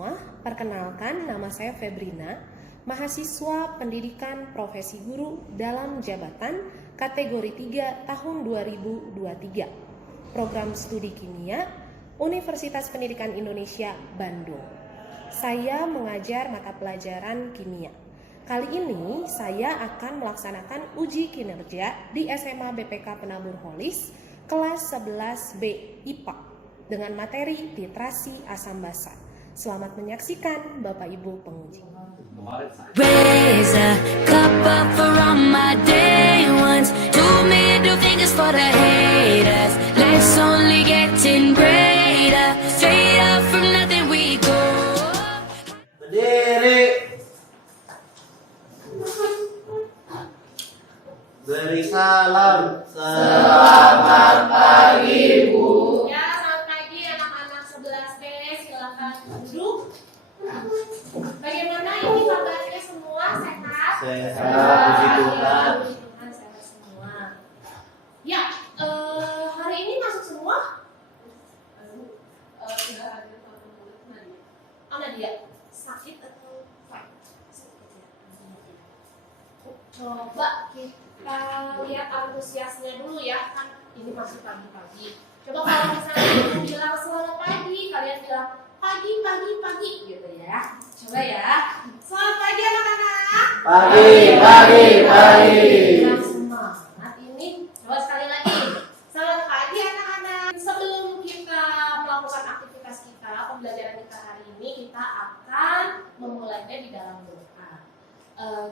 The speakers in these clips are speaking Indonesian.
semua, perkenalkan nama saya Febrina, mahasiswa pendidikan profesi guru dalam jabatan kategori 3 tahun 2023. Program studi kimia Universitas Pendidikan Indonesia Bandung. Saya mengajar mata pelajaran kimia. Kali ini saya akan melaksanakan uji kinerja di SMA BPK Penabur Holis kelas 11B IPA dengan materi titrasi asam basa. Selamat menyaksikan Bapak Ibu penguji. Raise a cup up for all my day ones. Two middle fingers for the haters. Life's only getting greater. Straight up from nothing we go. Berdiri. Beri salam. Selamat pagi, Bu. Ya, selamat pagi anak-anak 11B, silakan duduk. Bagaimana ini kabarnya semua? Sehat? Sehat, puji Tuhan. Puji Tuhan, sehat semua. Ya, hari ini masuk semua? Sudah hadir Nadia. Oh, Nadia, sakit atau sakit ya? Coba kita lihat antusiasnya dulu ya, kan ini masih pagi-pagi. Coba kalau misalnya aku bilang selamat pagi, kalian bilang pagi gitu ya. Coba ya. Selamat pagi anak-anak. Pagi. Yang semangat ini. Coba sekali lagi. Selamat pagi anak-anak. Sebelum kita melakukan aktivitas kita, pembelajaran kita hari ini, kita akan memulainya di dalam doa.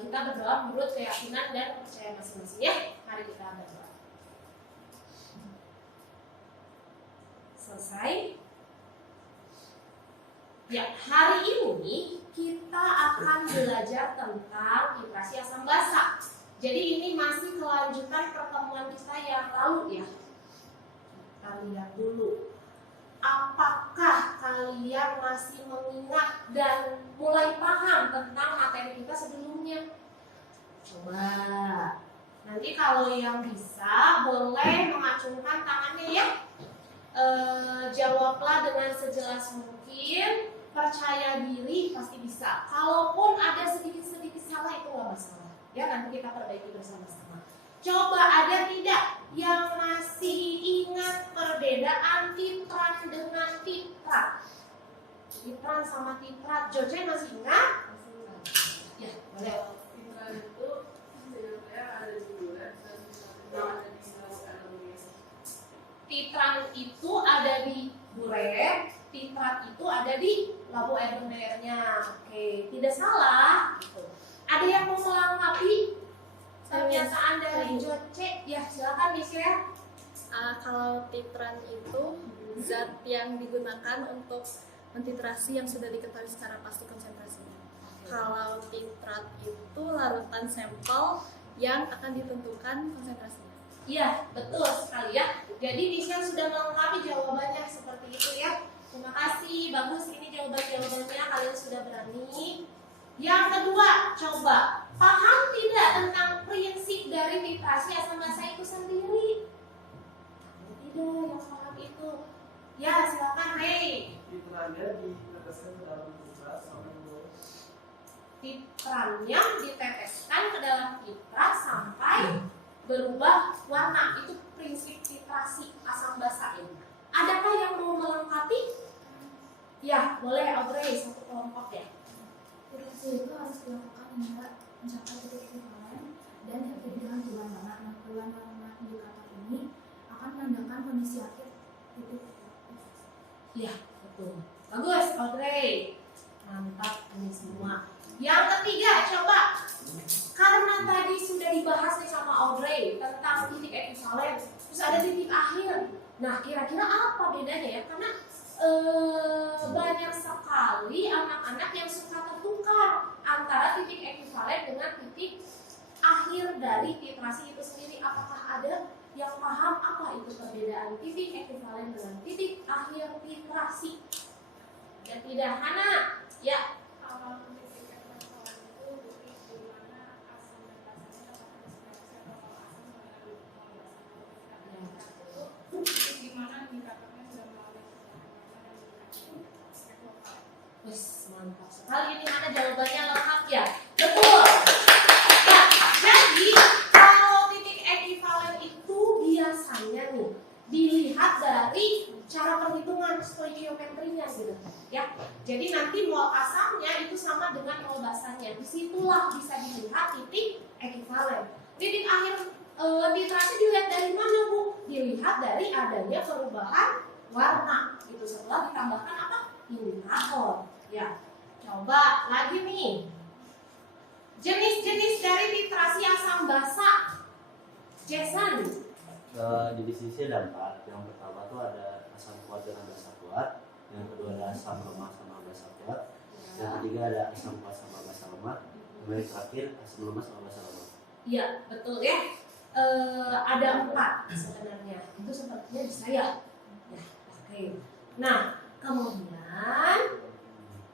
Kita berdoa menurut keyakinan dan kepercayaan masing-masing ya. Mari kita berdoa. Selesai. Ya, hari ini kita akan belajar tentang titrasi asam basa. Jadi ini masih kelanjutan pertemuan kita yang lalu ya. Kita lihat dulu. Apakah kalian masih mengingat dan mulai paham tentang materi kita sebelumnya? Coba. Nanti kalau yang bisa boleh mengacungkan tangannya ya. Jawablah dengan sejelas mungkin. Percaya diri pasti bisa. Kalaupun ada sedikit-sedikit salah itu nggak masalah. Ya, nanti kita perbaiki bersama-sama. Coba ada tidak yang masih ingat perbedaan titran dengan titrat? Titran sama titrat. Joce masih ingat? Ya, boleh. Titran itu sebenarnya ada di bulan dan ada di gelas aluminium. Titran itu ada di buret, titrat itu ada di labu air bendernya. Oke, tidak salah. Ada yang mau melengkapi pernyataan dari Joce? Ya, silakan Miss ya. Kalau titran itu zat yang digunakan untuk mentitrasi yang sudah diketahui secara pasti konsentrasinya. Kalau titrat itu larutan sampel yang akan ditentukan konsentrasinya. Iya, betul sekali ya. Jadi Michelle sudah melengkapi jawabannya seperti itu ya. Terima kasih, bagus ini jawabannya, kalian sudah berani. Yang kedua, coba paham tidak tentang prinsip dari titrasi asam basa itu sendiri? Tidak yang paham itu. Ya, silakan Rey. Titrannya diteteskan ke dalam gelas sampai bubur. Titrannya diteteskan ke dalam titrat sampai berubah warna. Itu prinsip titrasi asam basa ini. Adakah yang mau melengkapi? Ya, boleh Audrey, satu kelompok ya. Titrasi itu harus dilakukan hingga mencapai titik ekivalen dan diakhiri dengan perubahan warna. Nah, perubahan warna indikator ini akan menandakan kondisi akhir titik titrasi. Ya, betul. Bagus, Audrey. Mantap ini semua. Yang ketiga, coba. Karena tadi sudah dibahas nih sama Audrey tentang titik ekivalen, terus ada titik akhir. Nah, kira-kira apa bedanya ya? Karena banyak sekali anak-anak yang suka tertukar antara titik ekivalen dengan titik akhir dari titrasi itu sendiri. Apakah ada yang paham apa itu perbedaan titik ekivalen dengan titik akhir titrasi? Ya tidak, Hana? Ya. Kalau titik ekivalen itu titik di mana asam dan basanya dapat diskresi atau kalau asam mengandung itu titik di mana indikatornya sudah melalui Wes, titrasinya. Disitulah bisa dilihat titik ekivalen. Titik akhir titrasi dilihat dari mana, Bu? Dilihat dari adanya perubahan warna. Itu setelah ditambahkan apa? Indikator. Ya. Coba lagi nih. Jenis-jenis dari titrasi asam basa. Jason. Divisi ada 4. Yang pertama tuh ada asam kuat dengan basa kuat. Yang kedua ada asam lemah sama basa kuat. Yang ketiga ada asam kuat sama basa lemah. Kemudian terakhir asam lemah sama basa lemah. Iya, betul ya. Ada 4 sebenarnya. Itu sepertinya bisa ya. Ya, oke. Nah, kemudian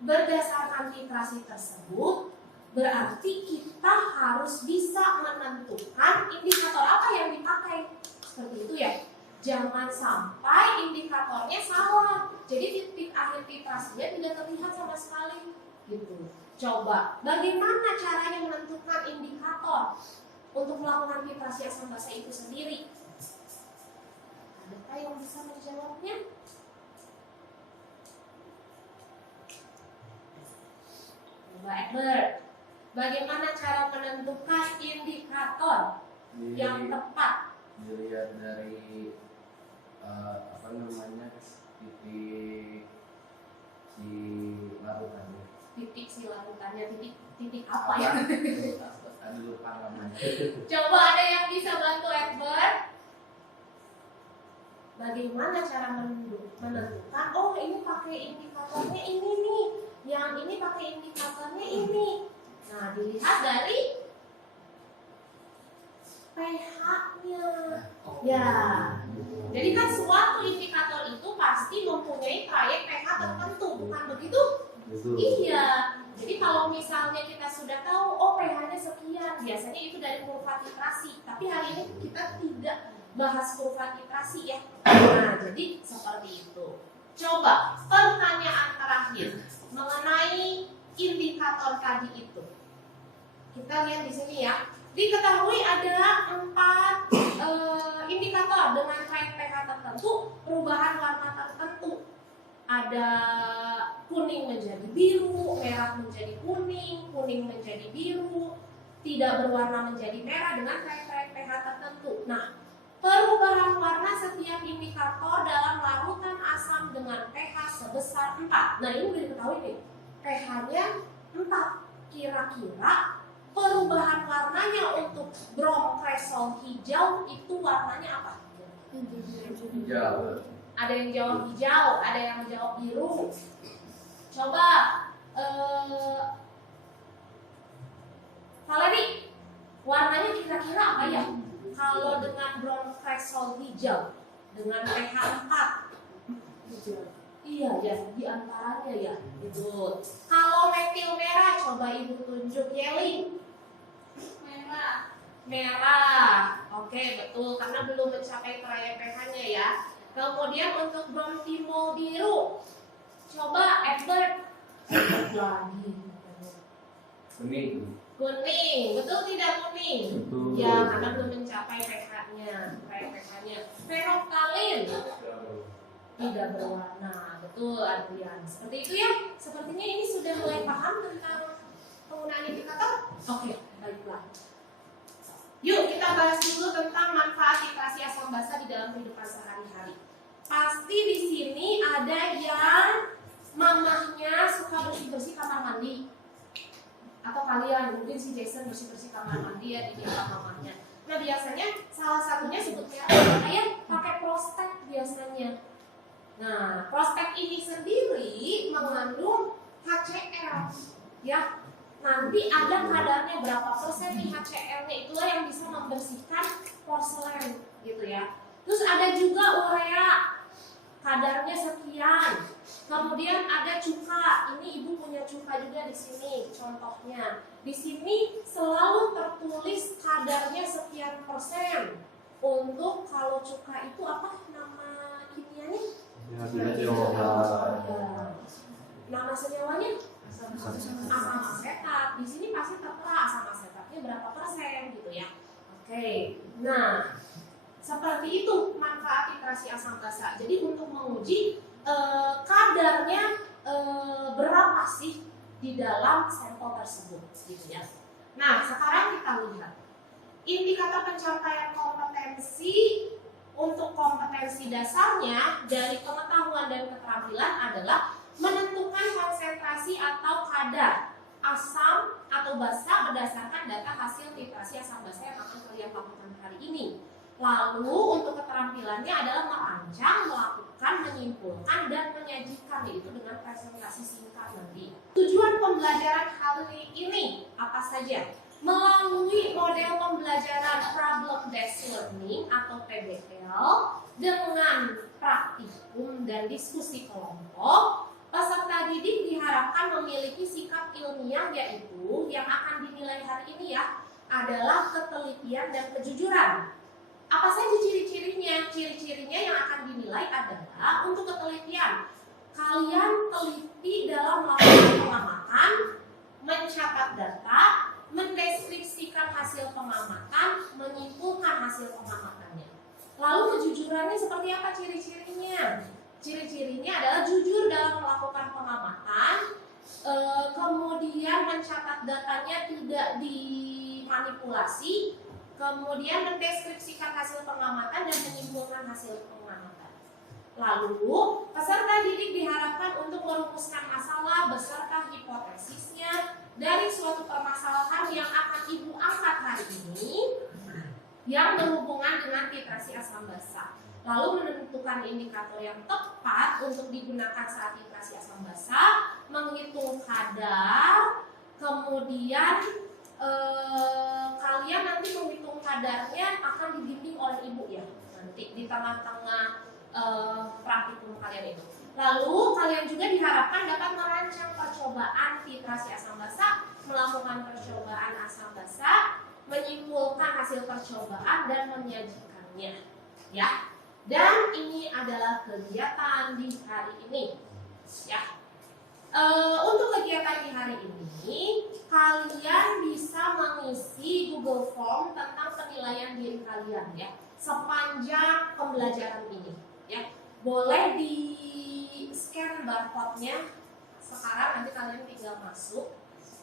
berdasarkan titrasi tersebut, berarti kita harus bisa menentukan indikator apa yang dipakai. Seperti itu ya. Jangan sampai indikatornya salah. Jadi titik akhir titrasinya tidak terlihat sama sekali. Gitu. Coba, bagaimana caranya menentukan indikator untuk melakukan titrasi asam basa itu sendiri? Adakah yang bisa menjawabnya? Coba Edward, bagaimana cara menentukan indikator yang tepat? Dilihat dari apa namanya titik si larutannya. Titik si larutannya, titik apa ya? Tadi lupa namanya. Coba ada yang bisa bantu Edward? Bagaimana cara menentukan? Oh, ini pakai indikatornya ini nih, yang ini pakai indikatornya ini. Nah, dilihat dari pH-nya. Ya, jadi kan suatu indikator itu pasti mempunyai trayek pH tertentu, bukan begitu? Betul. Iya. Jadi kalau misalnya kita sudah tahu, oh pH-nya sekian, biasanya itu dari kurva titrasi. Tapi hari ini kita tidak bahas kurva titrasi ya. Nah, jadi seperti itu. Coba pertanyaan terakhir mengenai indikator tadi itu. Kita lihat di sini ya. Diketahui ada 4 indikator dengan trayek pH tertentu, perubahan warna tertentu. Ada kuning menjadi biru, merah menjadi kuning, kuning menjadi biru, tidak berwarna menjadi merah dengan trayek pH tertentu. Nah, perubahan warna setiap indikator dalam larutan asam dengan pH sebesar 4. Nah, ini udah diketahui nih. pH-nya 4. Kira-kira perubahan warnanya untuk bromkresol hijau itu warnanya apa? Hijau. Ada yang jawab hijau, ada yang jawab biru. Coba Valeri, warnanya kira-kira apa ya? Kalau dengan bromkresol hijau dengan pH 4. Iya ya, di antaranya ya. Itu. Kalau metil merah, coba Ibu tunjuk Yeli. Merah. Oke, betul, karena belum mencapai trayek pH-nya ya. Kemudian untuk bromtimol biru, coba Edward lagi. Kuning. Kuning, betul tidak kuning? Betul. Ya, karena belum mencapai pH-nya, trayek pH-nya. Feroktalin tidak berwarna, betul Adrian. Seperti itu ya. Sepertinya ini sudah mulai paham tentang penggunaan indikator. Oke, baiklah. Yuk kita bahas dulu tentang manfaat titrasi asam basa di dalam kehidupan sehari-hari. Pasti di sini ada yang mamahnya suka bersih-bersih kamar mandi. Atau kalian, mungkin si Jason bersih-bersih kamar mandi ya di dalam mamahnya. Nah biasanya salah satunya sebutnya kayak pakai prospek biasanya. Nah prospek ini sendiri mengandung HCl ya. Nanti ada kadarnya berapa persen nih HCl-nya, itulah yang bisa membersihkan porselen gitu ya. Terus ada juga urea, kadarnya sekian. Kemudian ada cuka, ini Ibu punya cuka juga di sini contohnya. Di sini selalu tertulis kadarnya sekian persen. Untuk kalau cuka itu apa nama kimianya? Nama senyawanya? Asam asetat. Di sini pasti tertera asam asetatnya berapa persen gitu ya. Oke. Nah, seperti itu manfaat titrasi asam basa. Jadi untuk menguji kadarnya berapa sih di dalam sampel tersebut, gitu ya. Nah, sekarang kita lihat indikator pencapaian kompetensi. Untuk kompetensi dasarnya dari pengetahuan dan keterampilan adalah menentukan konsentrasi atau kadar asam atau basa berdasarkan data hasil titrasi asam basa yang akan kalian lakukan hari ini. Lalu untuk keterampilannya adalah merancang, melakukan, menyimpulkan, dan menyajikan, yaitu dengan presentasi singkat nanti. Tujuan pembelajaran hari ini apa saja? Melalui model pembelajaran problem based learning atau PBL dengan praktikum dan diskusi kelompok, peserta didik diharapkan memiliki sikap ilmiah, yaitu yang akan dinilai hari ini ya adalah ketelitian dan kejujuran. Apa saja ciri-cirinya? Ciri-cirinya yang akan dinilai adalah untuk ketelitian, kalian teliti dalam melakukan pengamatan, mencatat data, mendeskripsikan hasil pengamatan, menyimpulkan hasil pengamatannya. Lalu kejujurannya seperti apa ciri-cirinya? Ciri-cirinya adalah jujur dalam melakukan pengamatan, kemudian mencatat datanya tidak dimanipulasi, kemudian mendeskripsikan hasil pengamatan dan menyimpulkan hasil pengamatan. Lalu peserta didik diharapkan untuk merumuskan masalah beserta hipotesisnya dari suatu permasalahan yang akan ibu angkat hari ini yang berhubungan dengan titrasi asam basa. Lalu menentukan indikator yang tepat untuk digunakan saat titrasi asam basa, menghitung kadar, kemudian kalian nanti menghitung kadarnya akan dibimbing oleh ibu ya nanti di tengah-tengah praktikum kalian itu. Lalu kalian juga diharapkan dapat merancang percobaan titrasi asam basa, melakukan percobaan asam basa, menyimpulkan hasil percobaan dan menyajikannya, ya. Dan ini adalah kegiatan di hari ini, ya. Untuk kegiatan di hari ini, kalian bisa mengisi Google Form tentang penilaian diri kalian, ya, sepanjang pembelajaran ini, ya. Boleh di scan barcode-nya sekarang, nanti kalian tinggal masuk.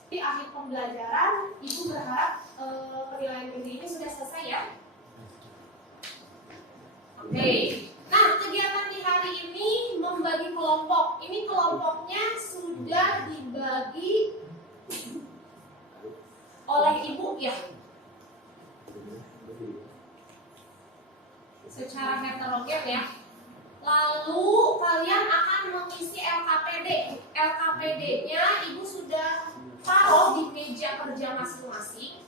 Di akhir pembelajaran, ibu berharap penilaian diri ini sudah selesai ya. Oke. Nah, kegiatan di hari ini membagi kelompok. Ini kelompoknya sudah dibagi oleh ibu ya, secara heterogen ya. Lalu kalian akan mengisi LKPD. LKPD-nya ibu sudah taruh di meja kerja masing-masing.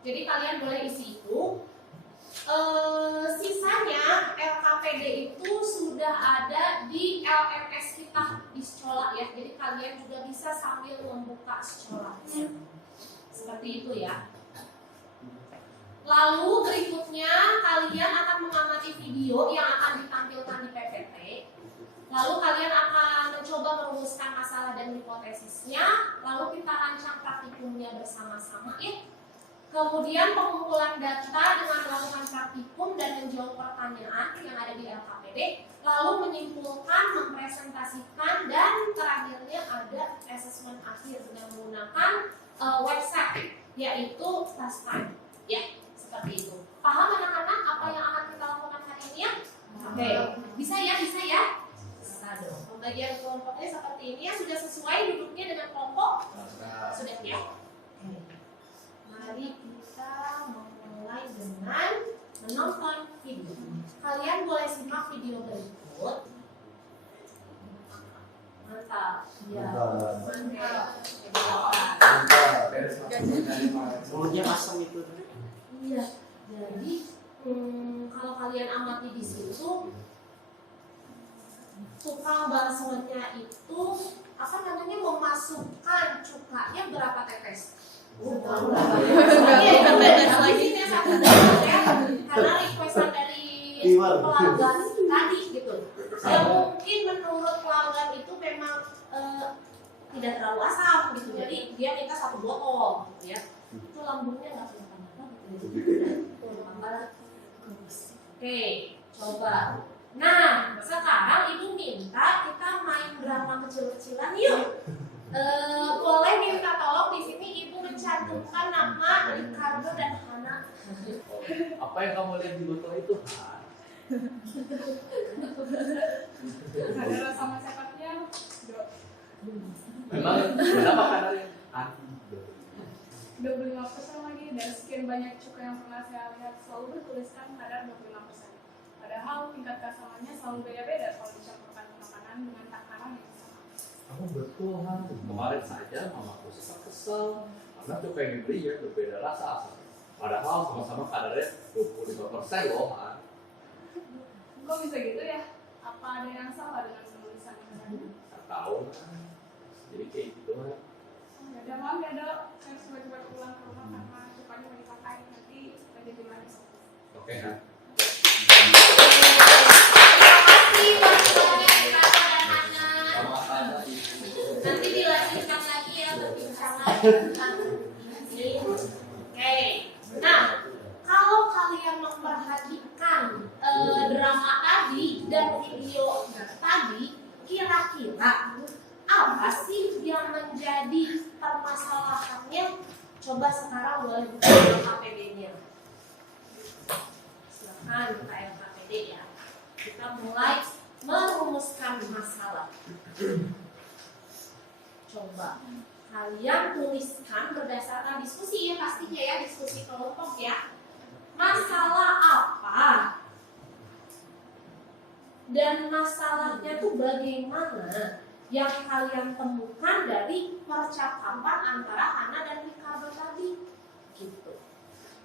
Jadi kalian boleh isi itu. Sisanya LKPD itu sudah ada di LMS kita di sekolah ya. Jadi kalian juga bisa sambil membuka sekolahnya. Seperti itu ya. Lalu berikutnya kalian akan mengamati video yang akan ditampilkan di PPT. Lalu kalian akan mencoba merumuskan masalah dan hipotesisnya. Lalu kita rancang praktikumnya bersama-sama ya. Kemudian pengumpulan data dengan melakukan praktikum dan menjawab pertanyaan yang ada di LKPD. Lalu menyimpulkan, mempresentasikan, dan terakhirnya ada asesmen akhir dengan menggunakan website, yaitu Task Time. Ya, seperti itu. Paham anak-anak apa yang akan kita lakukan hari ini ya? Oke, bisa ya, bisa ya? Bisa dong. Pembagian kelompoknya seperti ini ya, sudah sesuai duduknya dengan kelompok? Sudah ya? Oke. Mari kita memulai dengan menonton video. Kalian boleh simak video berikut. Mantap. Ya. Mantap. Mulutnya asam itu. Iya. Jadi kalau kalian amati di situ, tukang baksonya itu apa namanya memasukkan cukanya berapa tetes? Karena requestan dari pelanggan tadi gitu. Yang mungkin menurut pelanggan itu memang tidak terlalu asam gitu. Jadi dia minta 1 botol gitu ya. Itu lambungnya nggak kelihatan apa. Oke, coba. Nah, sekarang ibu minta kita main drama kecil-kecilan yuk. Boleh minta tolong di sini Ibu mencantumkan nama Ricardo dan Hana. Apa yang kamu lihat di botol itu? Kadar sama cepatnya, Memang kenapa kadarnya? 25% lagi. Dari sekian banyak cuka yang pernah saya lihat selalu bertuliskan kadar 25%. Padahal tingkat keasamannya selalu beda-beda kalau dicampurkan ke makanan dengan takaran yang sama. Kamu betul, Han. Kemarin saja mamaku sempat kesel karena cuka yang dibeli ya berbeda rasa asal. Padahal sama-sama kadarnya 25% loh, Han. Kok bisa gitu ya? Apa ada yang salah dengan penulisan ini? Tak tahu, Han. Jadi kayak gitu, Han. Ya udah, maaf ya dok, saya harus coba pulang ke rumah karena cukanya mau dipakai nanti lagi di lagi. Oke, Han. Terima kasih banyak Ricardo dan Hana. Sama-sama. Nanti dilanjutkan lagi ya perbincangan tentang ini. Oke. Nah, kalau kalian memperhatikan drama tadi dan video tadi, kira-kira apa sih yang menjadi permasalahannya? Coba sekarang boleh buka LKPD-nya. Silakan buka LKPD ya. Kita mulai merumuskan masalah. Coba kalian tuliskan berdasarkan diskusi ya, pastinya ya, diskusi kelompok ya. Masalah apa? Dan masalahnya tuh bagaimana yang kalian temukan dari percakapan antara Hana dan Ricardo tadi? Gitu.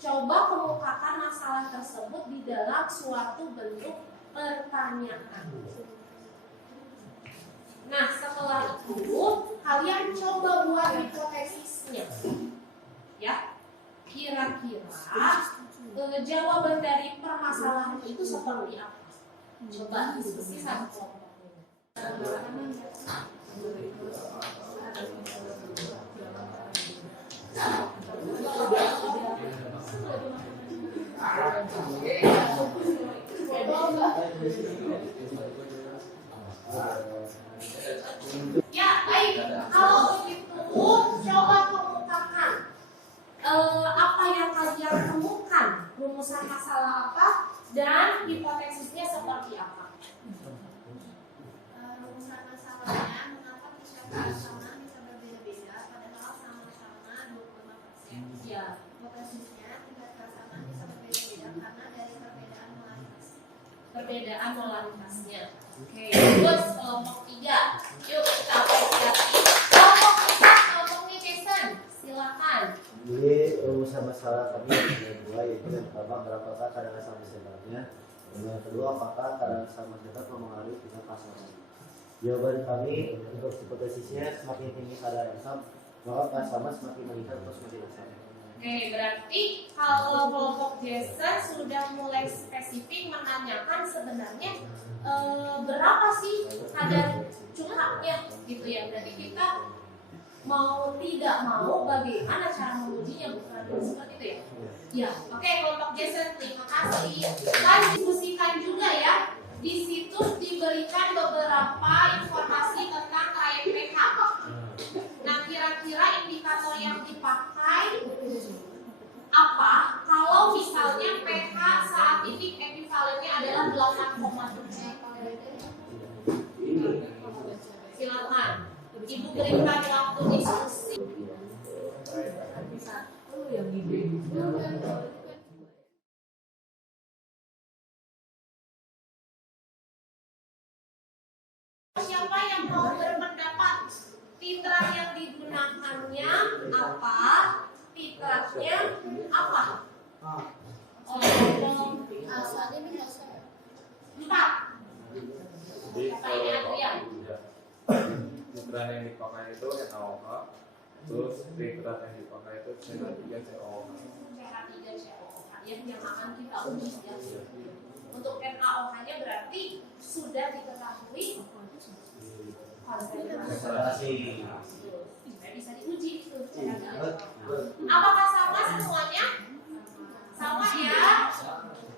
Coba kemukakan masalah tersebut di dalam suatu bentuk pertanyaan. Nah, setelah itu kalian coba buat hipotesisnya. Ya. Kira-kira jawaban dari permasalahan itu seperti apa? Coba diskusi satu kelompok. Ya, baik. Kalau begitu, coba kemukakan apa yang kalian temukan, rumusan masalah apa, dan hipotesisnya seperti apa. Rumusan masalahnya mengapa tingkat keasaman bisa berbeda-beda padahal sama-sama 25%. Ya. Hipotesisnya tingkat keasaman bisa berbeda-beda karena dari perbedaan molaritas. Perbedaan molaritasnya. Oke, terus kelompok 3. Yuk kita apresiasi. Kelompok 4, kelompoknya Jason. Silakan. Jadi rumusan masalah kami ada dua, yaitu yang pertama berapakah kadar asam sebenarnya, dan yang kedua apakah kadar asam sebenarnya mempengaruhi tingkat keasaman. Jawaban kami untuk hipotesisnya, semakin tinggi kadar asam maka keasaman semakin meningkat atau semakin asam. Oke, berarti kalau kelompok Jason sudah mulai spesifik menanyakan sebenarnya berapa sih kadar cukanya gitu ya. Berarti kita mau tidak mau bagaimana cara mengujinya, bukan seperti itu ya. Ya, oke kelompok Jason, terima kasih. Dan diskusikan juga ya. Di situ diberikan beberapa informasi tentang KMPH. Nah, kira-kira indikator yang dipakai apa kalau misalnya pH saat titik ekivalennya adalah 8,7? Silakan. Ibu berikan waktu diskusi. Siapa yang mau berpendapat titrat yang digunakannya apa? Titratnya apa? Asalnya biasa. 4. Jadi Ini Adrian. titrat yang dipakai itu NaOH, terus titrat yang dipakai itu CH3COOH. CH3COOH yang akan kita uji ya. Untuk NaOH-nya berarti sudah diketahui konsentrasi. Bisa diuji itu. Apakah sama semuanya? Sama ya?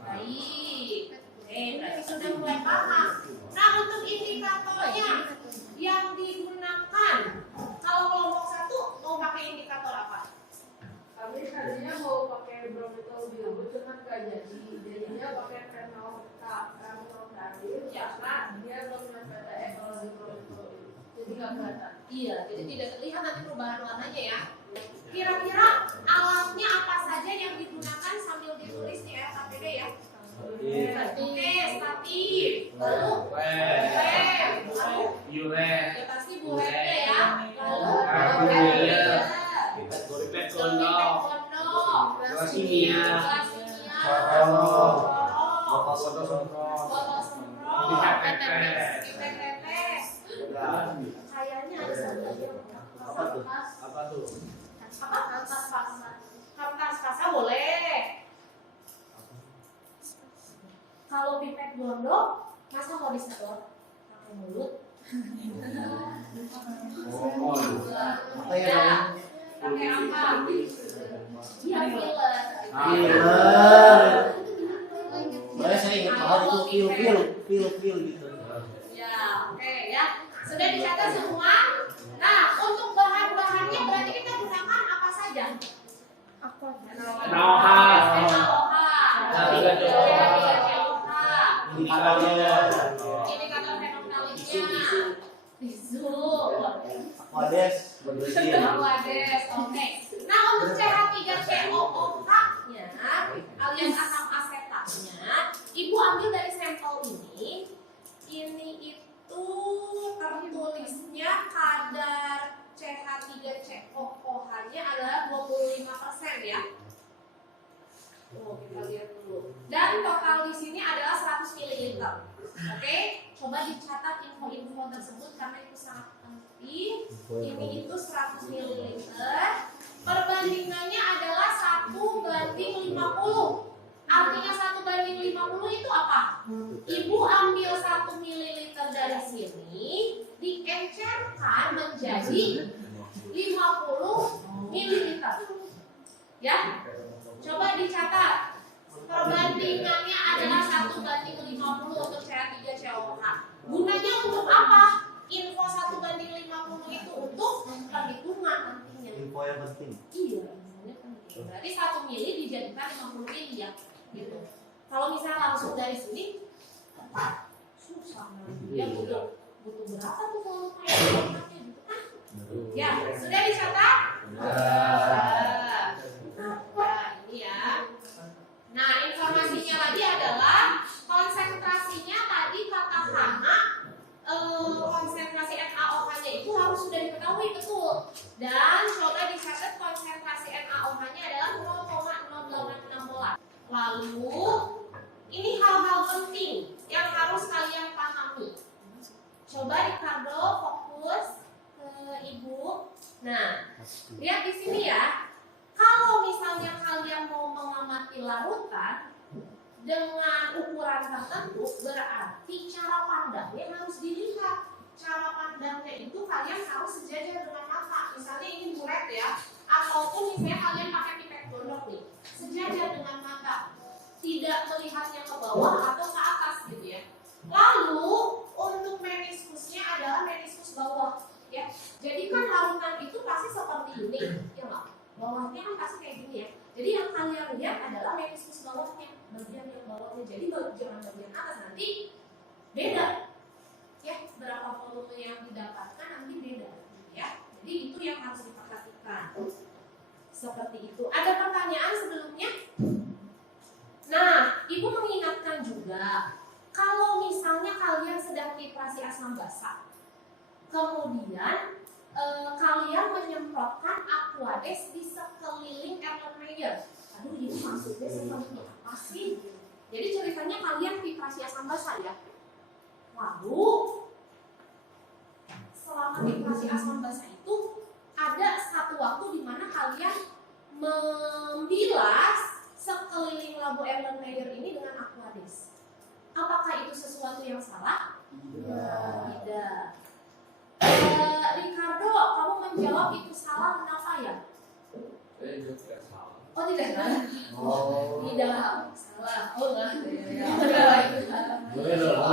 Baik. Berarti sudah mulai paham. Nah, untuk indikatornya yang digunakan, kalau itu dulu cuman gak jadi, jadinya pakai fenomenal ya kan dia belum nyampe ekologi jadi nggak kelihatan. Iya, jadi tidak terlihat nanti perubahan warnanya ya. Kira-kira alatnya apa saja yang digunakan sambil ditulis di RKPD ya? Oke, statif. Lalu rem. Lalu ya pasti buletnya ya. Lalu Pipet kondom. Gelas kimia. Botol semprot. Botol semprot. Pipet tetes. Kayaknya ada satu lagi. Apa tuh? Apa? Kertas kasa boleh. Kalau pipet gondok, masa mau disedot pakai mulut? Apa ya? Pakai apa? Iya, filler. Boleh saya ingat bahwa itu feel gitu. Ya, oke ya. Sudah dicatat semua? Nah, untuk bahan-bahannya berarti kita gunakan apa saja? NaOH. Indikator fenomenalisnya. Tisu. Aquades berbersih. Aquades, oke. Nah, untuk CH3COOH-nya alias asam asetatnya, Ibu ambil dari sampel ini. Ini itu tertulisnya kadar CH3COOH-nya adalah 25% ya. Oh, kita lihat dulu. Dan total di sini adalah 100 ml. Oke, coba dicatat info-info tersebut karena itu sangat penting. Ini itu 100 ml. Perbandingannya adalah 1:50. Artinya 1:50 itu apa? Ibu ambil 1 ml dari sini, diencerkan menjadi 50 ml. Ya, coba dicatat. Perbandingannya adalah 1:50 untuk CH3COOH. Gunanya untuk apa? Info 1:50 itu untuk perhitungan nantinya. Info yang penting. Iya, infonya penting. Berarti 1 mili dijadikan 50 mili ya, gitu. Kalau misalnya langsung dari sini, susah. Ya butuh berapa tuh kalau kayak gitu kan? Ya, sudah dicatat? Nah, ini ya. Nah, informasinya lagi adalah konsentrasinya tadi kata Hana, konsentrasi NaOH-nya itu harus sudah diketahui betul. Dan coba dicatat konsentrasi NaOH-nya adalah 0,086 molar. Lalu ini hal-hal penting yang harus kalian pahami. Coba Ricardo fokus ke Ibu. Nah, lihat di sini ya. Kalau misalnya kalian mau mengamati larutan dengan ukuran tertentu, berarti cara pandangnya harus dilihat. Cara pandangnya itu kalian harus sejajar dengan mata. Misalnya ini bulat ya, ataupun misalnya kalian pakai pipet gondok nih, sejajar dengan mata, tidak melihatnya ke bawah atau ke atas gitu ya. Lalu untuk meniskusnya adalah meniskus bawah ya. Jadi kan larutan itu pasti seperti ini, ya nggak? Bawahnya kan pasti kayak gini ya. Jadi yang kalian lihat adalah meniskus bawahnya, bagian yang bawahnya. Jadi jangan bagian atas, nanti beda ya, berapa volume yang didapatkan nanti beda ya. Jadi itu yang harus diperhatikan. Seperti itu. Ada pertanyaan sebelumnya? Nah, Ibu mengingatkan juga kalau misalnya kalian sedang titrasi asam basa, kemudian kalian menyemprotkan Aquades di sekeliling Erlenmeyer. Aduh, ini maksudnya seperti apa sih? Jadi ceritanya kalian titrasi asam basa ya. Lalu selama titrasi asam basa itu ada satu waktu di mana kalian membilas sekeliling labu Erlenmeyer ini dengan Aquades. Apakah itu sesuatu yang salah? Tidak. Ricardo, kamu menjawab itu salah, kenapa ya? Saya juga tidak salah. Oh tidak salah. Tidak salah. Oh enggak.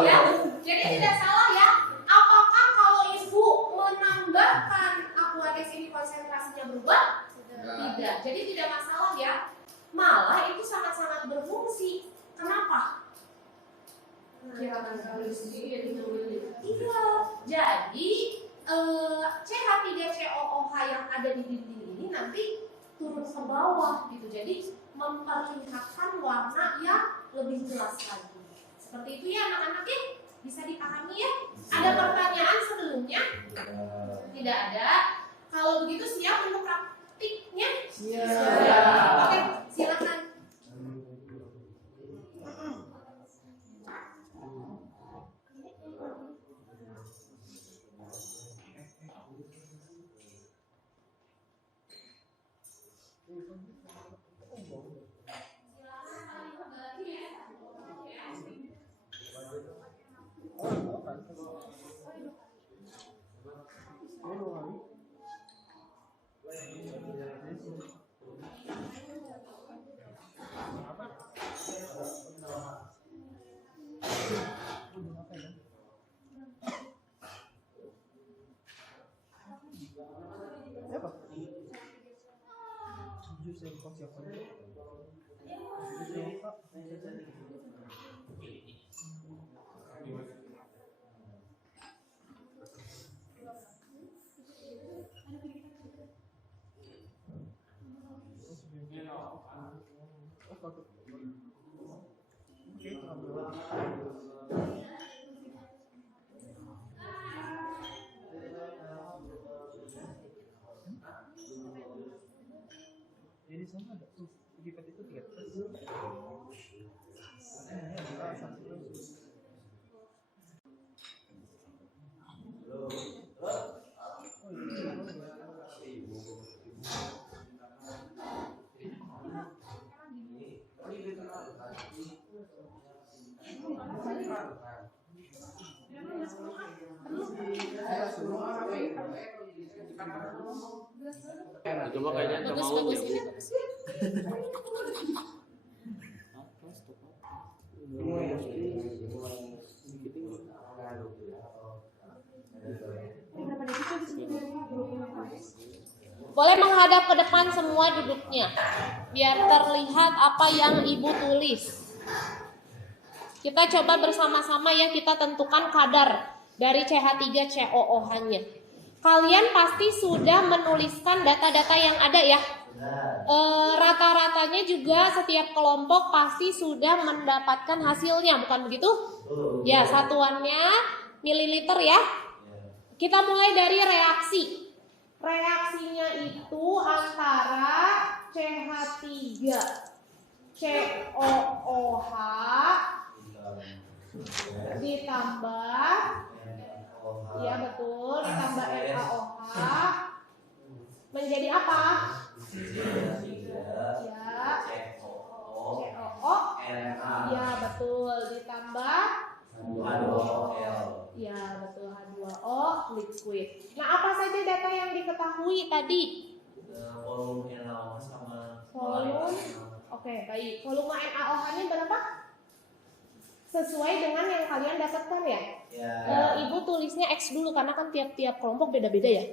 Ya. Jadi tidak salah ya. Apakah kalau Ibu menambahkan Aquades ini konsentrasinya berubah? Tidak. Jadi tidak masalah ya. Malah itu Iya. Jadi CH3COOH yang ada di dinding ini nanti turun ke bawah gitu. Jadi memperlihatkan warna yang lebih jelas lagi. Seperti itu ya anak-anak ya. Bisa dipahami ya? Ada pertanyaan sebelumnya? Tidak ada. Kalau begitu siap untuk praktiknya? Siap. Oke, silakan. Jadi sama ada tuh lipat itu 3 Itu mah kayaknya cuma mau Bagus ini bagus. Boleh menghadap ke depan semua duduknya, biar terlihat apa yang ibu tulis. Kita coba bersama-sama ya, kita tentukan kadar dari CH3COOH-nya. Kalian pasti sudah menuliskan data-data yang ada ya. Rata-ratanya juga setiap kelompok pasti sudah mendapatkan hasilnya, bukan begitu? Ya, satuannya mililiter ya. Kita mulai dari reaksi. Reaksinya itu antara CH3COOH ditambah, ya betul, ditambah NaOH menjadi apa? Ya, COO, ya betul, ditambah ya betul H2O liquid. Nah, apa saja data yang diketahui tadi? Volume NaOH sama Volume. Oke, baik. Volume NaOH-nya berapa? Sesuai dengan yang kalian dapatkan ya. Ibu tulisnya X dulu karena kan tiap-tiap kelompok beda-beda ya.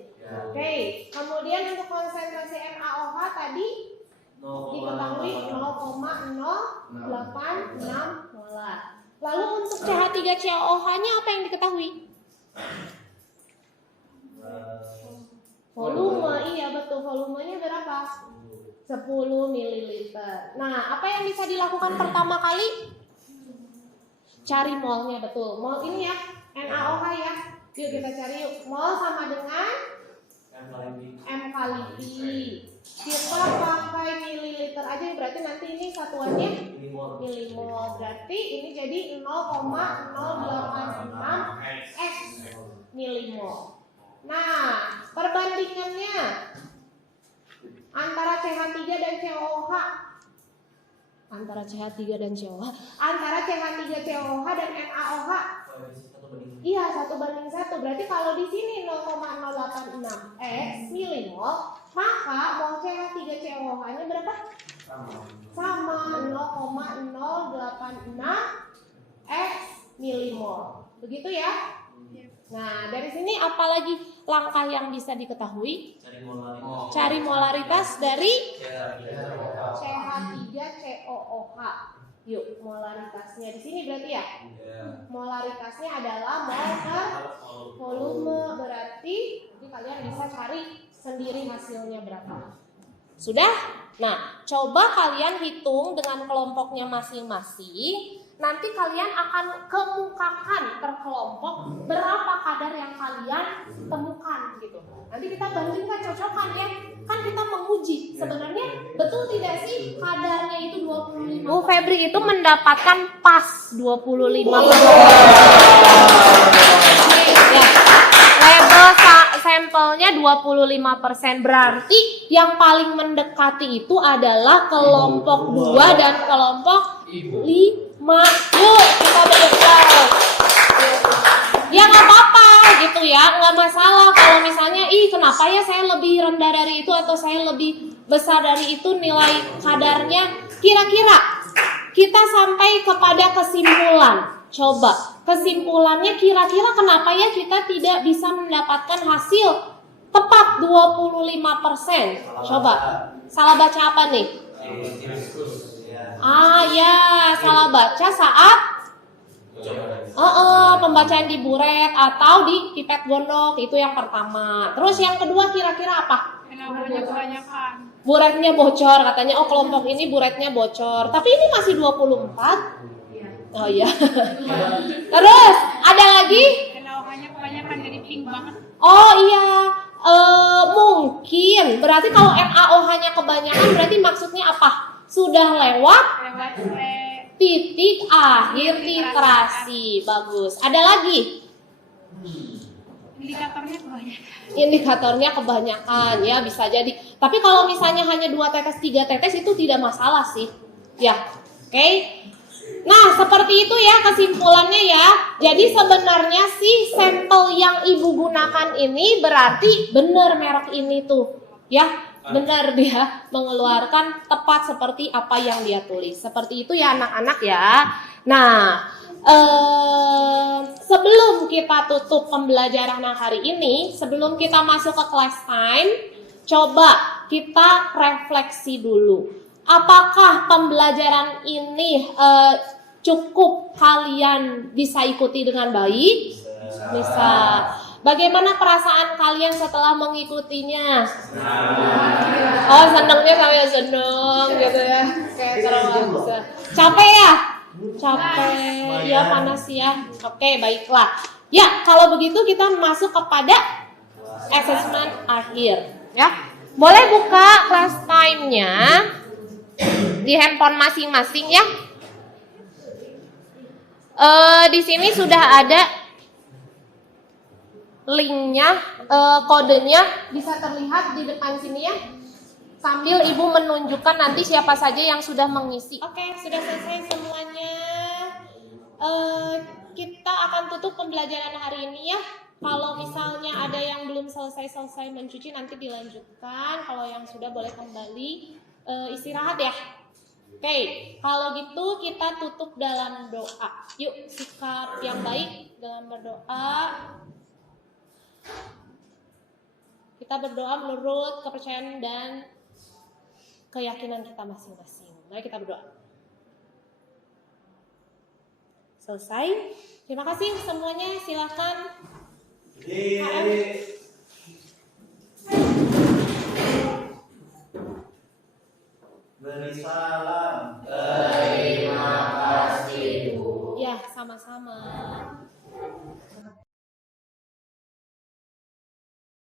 Oke. Kemudian untuk konsentrasi NaOH tadi diketahui 0,086 molar. Lalu untuk CH3COOH-nya apa yang diketahui? Volume, iya betul. Volumenya berapa? 10 ml. Nah, apa yang bisa dilakukan pertama kali? Cari molnya, betul. Mol ini ya, NaOH ya. Yuk kita cari yuk. Mol sama dengan M kali V. Kita pakai mililiter aja, berarti nanti ini satuannya milimol. Berarti ini jadi 0,086 X milimol. Nah, perbandingannya antara CH3 dan COOH, antara CH3 dan COOH, antara CH3COOH dan NaOH. Iya, 1:1. Berarti kalau di sini 0,086 X milimol, maka mol CH3COOH-nya berapa? Sama 0,086 X milimol. Begitu ya? Nah, dari sini apalagi langkah yang bisa diketahui? Cari molaritas dari CH3COOH. Yuk, molaritasnya di sini berarti ya? Molaritasnya adalah mol per volume, berarti nanti kalian bisa cari sendiri hasilnya berapa. Sudah? Nah, coba kalian hitung dengan kelompoknya masing-masing. Nanti kalian akan kemukakan per kelompok berapa kadar yang kalian temukan gitu. Nanti kita bandingkan, cocokkan ya. Kan kita menguji sebenarnya betul tidak sih kadarnya itu 25. Bu Febri itu mendapatkan pas 25%. Ya. Label sampelnya 25%, berarti yang paling mendekati itu adalah kelompok 2 dan kelompok 5. Yuk kita berdekatan. Ya nggak apa-apa gitu ya, nggak masalah kalau misalnya kenapa ya saya lebih rendah dari itu atau saya lebih besar dari itu nilai kadarnya. Kira-kira kita sampai kepada kesimpulan. Coba kesimpulannya kira-kira kenapa ya kita tidak bisa mendapatkan hasil tepat 25%. Coba salah baca apa nih? Ya salah baca saat pembacaan di buret atau di pipet gondok, itu yang pertama. Terus yang kedua kira-kira apa? Kebanyakan. Buretnya bocor katanya. Oh, kelompok ini buretnya bocor. Tapi ini masih 24. Oh iya. Terus ada lagi? NaOH-nya kebanyakan jadi pink banget. Oh iya. Mungkin berarti kalau NaOH-nya kebanyakan berarti maksudnya apa? Sudah lewat titik akhir titrasi. Bagus. Ada lagi? Indikatornya kebanyakan. Indikatornya kebanyakan ya, bisa jadi. Tapi kalau misalnya hanya 2 tetes 3 tetes itu tidak masalah sih. Ya. Oke. Nah, seperti itu ya kesimpulannya ya. Jadi sebenarnya sih sampel yang ibu gunakan ini berarti benar merek ini tuh. Ya, benar dia mengeluarkan tepat seperti apa yang dia tulis. Seperti itu ya anak-anak ya. Nah, sebelum kita tutup pembelajaran hari ini, sebelum kita masuk ke class time, coba kita refleksi dulu. Apakah pembelajaran ini cukup kalian bisa ikuti dengan baik? Bisa. Bagaimana perasaan kalian setelah mengikutinya? Oh, senangnya sampai seneng gitu ya. Kayak terasa. Capek ya? Capek. Ya panas ya. Oke, baiklah. Ya, kalau begitu kita masuk kepada assessment akhir. Ya, boleh buka class time-nya di handphone masing-masing ya. Di sini sudah ada linknya, kodenya bisa terlihat di depan sini ya. Sambil ibu menunjukkan nanti siapa saja yang sudah mengisi. Oke, sudah selesai semuanya. Kita akan tutup pembelajaran hari ini ya. Kalau misalnya ada yang belum selesai mencuci nanti dilanjutkan. Kalau yang sudah boleh kembali istirahat ya. Oke, kalau gitu kita tutup dalam doa. Yuk, sikap yang baik dalam berdoa. Kita berdoa menurut kepercayaan dan keyakinan kita masing-masing. Mari kita berdoa. Selesai. Terima kasih semuanya. Silakan. Beri salam. Ya, sama-sama.